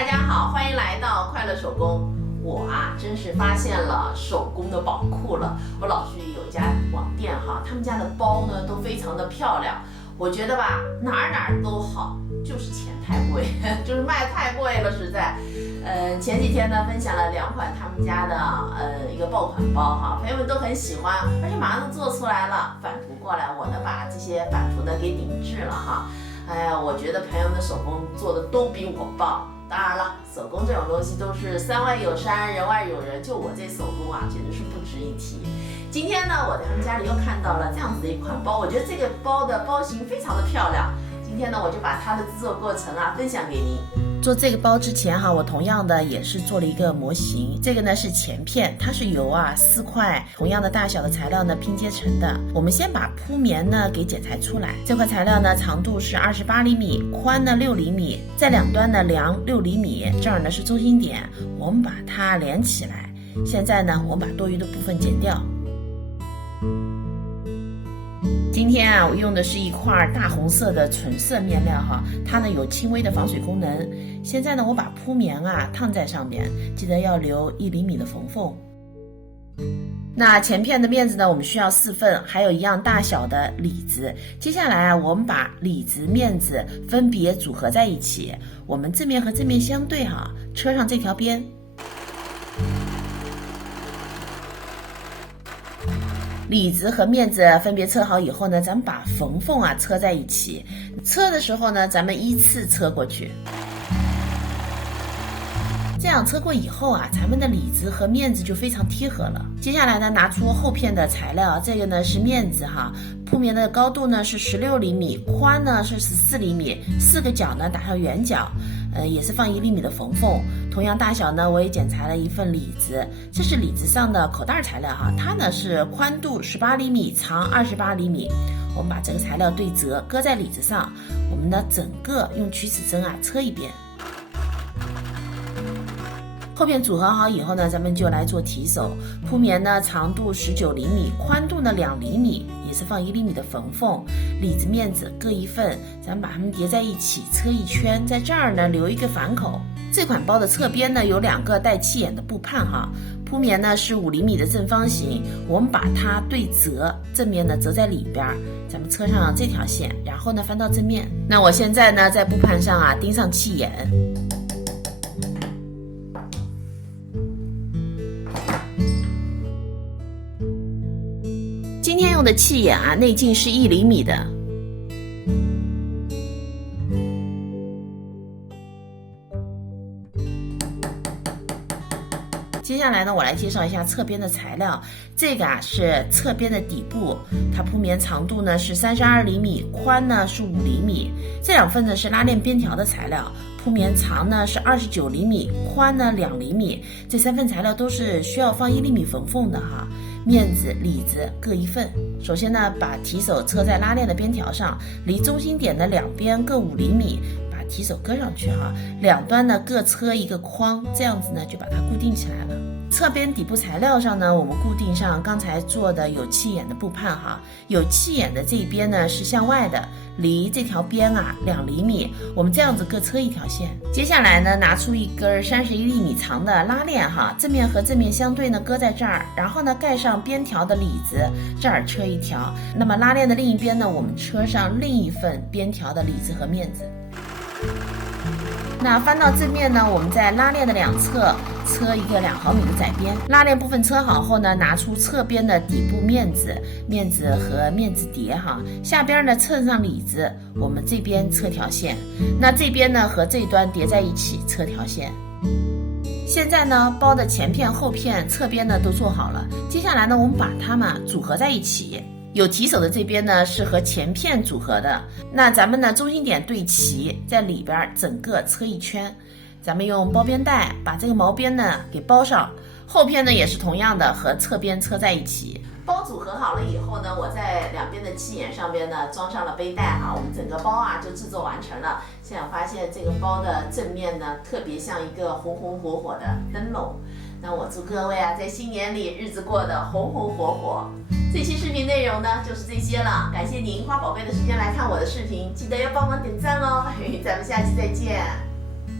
大家好，欢迎来到快乐手工。我真是发现了手工的宝库了。我老去有一家网店他们家的包呢都非常的漂亮。我觉得吧，哪儿都好，就是钱太贵，就是卖太贵了，实在。前几天呢分享了2款他们家的一个爆款包朋友们都很喜欢，而且马上都做出来了，返图过来，我呢把这些返图呢给顶制了哎呀，我觉得朋友们的手工做的都比我棒。当然了，手工这种东西都是山外有山，人外有人，就我这手工简直是不值一提。今天呢，我在他们家里又看到了这样子的一款包，我觉得这个包的包型非常的漂亮。今天呢，我就把它的制作过程分享给您。做这个包之前我同样的也是做了一个模型。这个呢是前片，它是由4块同样的大小的材料呢拼接成的。我们先把铺棉呢给剪裁出来。这块材料呢长度是28厘米，宽呢6厘米，在两端呢量6厘米，这儿呢是中心点，我们把它连起来。现在呢，我们把多余的部分剪掉。今天我用的是一块大红色的纯色面料它呢有轻微的防水功能。现在呢，我把铺棉烫在上面，记得要留1厘米的缝缝。那前片的面子呢，我们需要4份，还有一样大小的里子。接下来我们把里子、面子分别组合在一起，我们正面和正面相对车上这条边。里子和面子分别车好以后呢，咱们把缝缝车在一起。车的时候呢，咱们依次车过去。这样车过以后咱们的里子和面子就非常贴合了。接下来呢，拿出后片的材料，这个呢是面子铺棉的高度呢是16厘米，宽呢是14厘米，4个角呢打上圆角，也是放1厘米的缝缝。同样大小呢，我也剪裁了一份里子，这是里子上的口袋材料它呢是宽度18厘米，长28厘米。我们把这个材料对折，搁在里子上，我们呢整个用曲尺针车一遍。后片组合好以后呢，咱们就来做提手。铺棉呢长度19厘米，宽度呢2厘米，也是放1厘米的缝缝。里子、面子各一份，咱们把它们叠在一起，车一圈，在这儿呢留一个反口。这款包的侧边呢有2个带气眼的布判铺棉呢是5厘米的正方形，我们把它对折，正面呢折在里边，咱们车上这条线，然后呢翻到正面。那我现在呢在布判上钉上气眼。今天用的气眼内径是1厘米的。接下来呢，我来介绍一下侧边的材料。这个是侧边的底部，它铺棉长度呢是32厘米，宽呢是5厘米。这2份呢是拉链边条的材料，铺棉长呢是29厘米，宽呢2厘米。这3份材料都是需要放1厘米缝缝的面子、里子各一份。首先呢，把提手车在拉链的边条上，离中心点的2边各5厘米，把提手搁上去两端呢各车一个框，这样子呢就把它固定起来了。侧边底部材料上呢，我们固定上刚才做的有气眼的布判有气眼的这一边呢是向外的，离这条边2厘米，我们这样子各车一条线。接下来呢，拿出一根31厘米长的拉链正面和正面相对呢搁在这儿，然后呢盖上边条的里子，这儿车一条。那么拉链的另一边呢，我们车上另一份边条的里子和面子。那翻到正面呢，我们在拉链的2侧车一个2毫米的窄边。拉链部分车好后呢，拿出侧边的底部面子和面子叠下边呢衬上里子，我们这边车条线，那这边呢和这端叠在一起车条线。现在呢，包的前片、后片、侧边呢都做好了。接下来呢，我们把它们组合在一起。有提手的这边呢是和前片组合的，那咱们呢中心点对齐，在里边整个车一圈。咱们用包边带把这个毛边呢给包上，后片呢也是同样的和侧边车在一起。包组合好了以后呢，我在2边的气眼上边呢装上了背带我们整个包就制作完成了。现在我发现这个包的正面呢特别像一个红红火火的灯笼。那我祝各位在新年里日子过得红红火火。这期视频内容呢就是这些了，感谢您花宝贵的时间来看我的视频，记得要帮忙点赞哦。咱们下期再见。